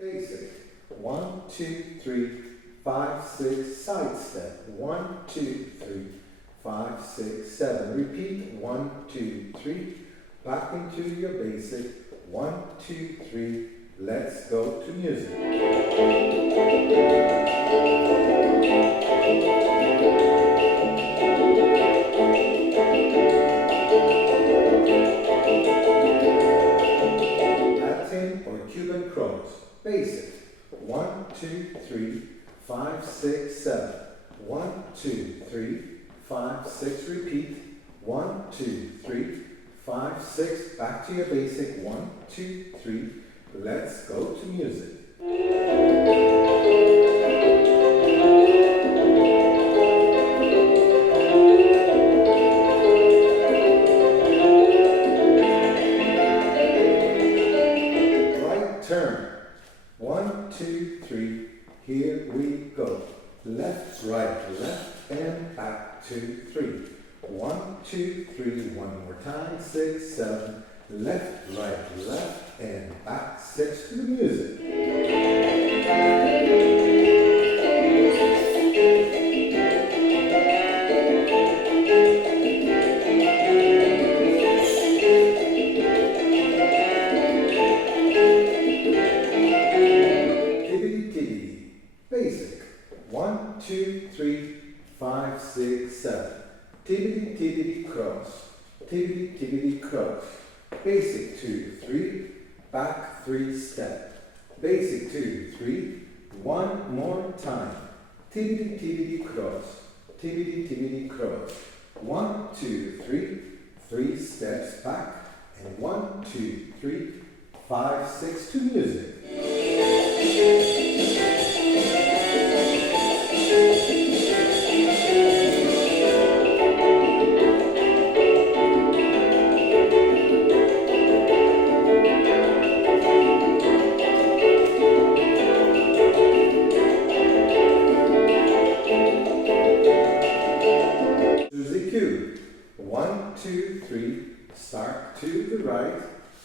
Basic. 1, 2, 3, 5, 6, side step. 1, 2, 3, 5, 6, 7. Repeat. 1, 2, 3. Back into your basic. 1, 2, 3. Let's go to music. Latin or Cuban chords. Basic. 1, 2, 3, 5, 6, 7. 1, 2, 3, 5, 6. Repeat. 1, 2, 3, 5, 6. Back to your basic. 1, 2, 3. Let's go to music. Right turn. 1, 2, 3. Here we go. Left, right, left, and back. 2, 3. 1, 2, 3. One more time. 6, 7. Left, right, left, and back. 6 to the music. Tibidi, tibidi. Basic. 1, 2, 3, 5, 6, 7. Tibidi, tibidi, cross. Tibidi, tibidi, cross. Basic 2, 3, back 3 step. Basic 2, 3, one more time. Tibidi, tibidi, cross. Tibidi, tibidi, cross. 1, 2, 3, 3 steps back. And 1, 2, 3, 5, 6 to music. Q. 1, 2, 3, start to the right.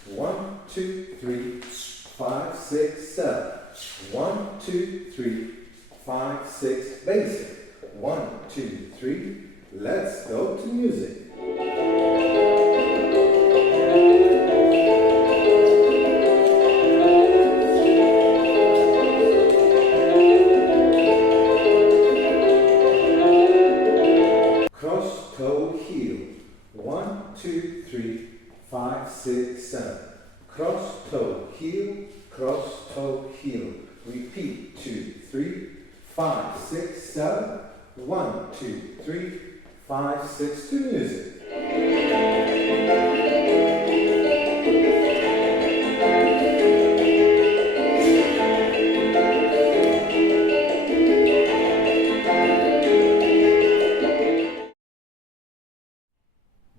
1, 2, 3, 5, 6, 7. 1, 2, 3, 5, 6, basic. 1, 2, 3, let's go to music. Cross toe heel. 1, 2, 3, 5, 6, 7. Cross toe heel, cross toe heel. Repeat. 2, 3, 5, 6, 7. 1, 2, 3, 5, 6 to music.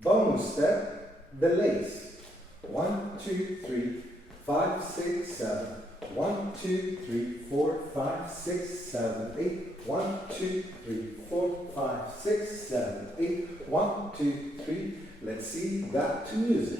Bonus step, the lace. 1, 2, 3, 5, 6, 7. 1, 2, 3, 4, 5, 6, 7, 8. 1, 2, 3, 4, 5, 6, 7, 8. 1, 2, 3. Let's see that to music.